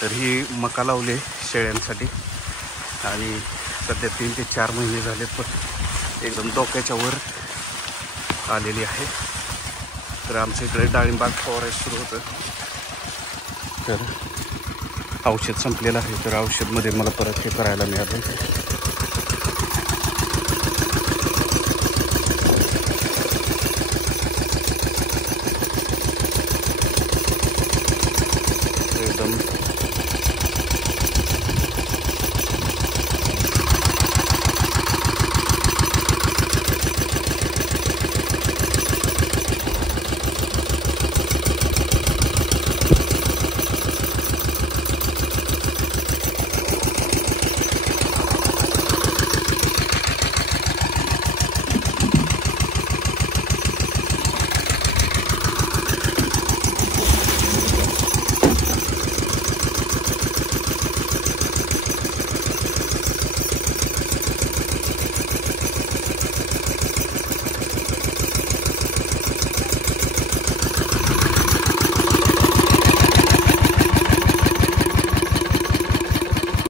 तर ही मका लावले शेळ्यांसाठी आणि सध्या 3 ते 4 महिने झाले, पण एकदम डोक्याच्या वर आलेली आहे. तर आमच्या इकडे डाळिंबाग फवारायला सुरू होतं. तर औषध संपलेलं आहे, तर औषधमध्ये मला परत हे करायला मिळालं. एकदम